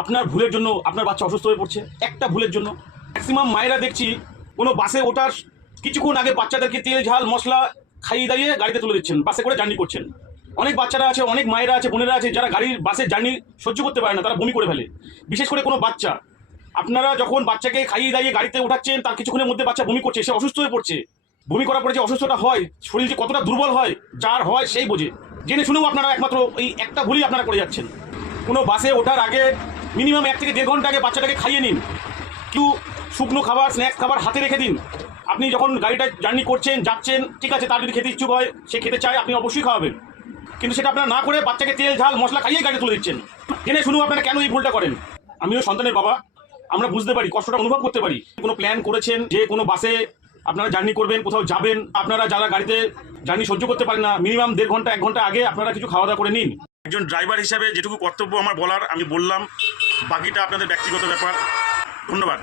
আপনার ভুলের জন্য আপনার বাচ্চা অসুস্থ হয়ে পড়ছে, একটা ভুলের জন্য। ম্যাক্সিমাম মায়েরা দেখছি কোনো বাসে ওঠার কিছুক্ষণ আগে বাচ্চাদেরকে তেল ঝাল মশলা খাইয়ে দাইয়ে গাড়িতে তুলে দিচ্ছেন, বাসে করে জার্নি করছেন। অনেক বাচ্চারা আছে, অনেক মায়েরা আছে, বোনেরা আছে যারা গাড়ির বাসের জার্নি সহ্য করতে পারে না, তারা বমি করে ফেলে। বিশেষ করে কোনো বাচ্চা, আপনারা যখন বাচ্চাকে খাইয়ে দাইয়ে গাড়িতে ওঠাচ্ছেন তার কিছুক্ষণের মধ্যে বাচ্চা বমি করছে, সে অসুস্থ হয়ে পড়ছে। বমি করার পরে যে অসুস্থতা হয়, শরীর যে কতটা দুর্বল হয়, যার হয় সেই বোঝে। জেনে শুনেও আপনারা একমাত্র এই একটা ভুলই আপনারা করে যাচ্ছেন। কোনো বাসে ওঠার আগে মিনিমাম 1 থেকে 1.5 ঘন্টা আগে বাচ্চাটাকে খাইয়ে নিন। কেউ শুকনো খাবার, স্ন্যাক্স খাবার হাতে রেখে দিন। আপনি যখন গাড়িটা জার্নি করছেন, যাচ্ছেন, ঠিক আছে, তার যদি খেতে ইচ্ছুক হয়, সে খেতে চায়, আপনি অবশ্যই খাওয়াবেন। কিন্তু সেটা আপনারা না করে বাচ্চাকে তেল ঝাল মশলা খাইয়ে গাড়ি তুলে দিচ্ছেন। জেনে শুনেও আপনারা কেন এই ভুলটা করেন? আমিও সন্তানের বাবা, আমরা বুঝতে পারি, কষ্টটা অনুভব করতে পারি। কোনো প্ল্যান করেছেন যে কোনো বাসে আপনারা জার্নি করবেন, কোথাও যাবেন, আপনারা যারা গাড়িতে জার্নি সহ্য করতে পারেন না, মিনিমাম 1.5 ঘন্টা 1 ঘন্টা আগে আপনারা কিছু খাওয়া দাওয়া করে নিন। একজন ড্রাইভার হিসাবে যেটুকু কর্তব্য আমার বলার আমি বললাম, বাকিটা আপনাদের ব্যক্তিগত ব্যাপার। ধন্যবাদ।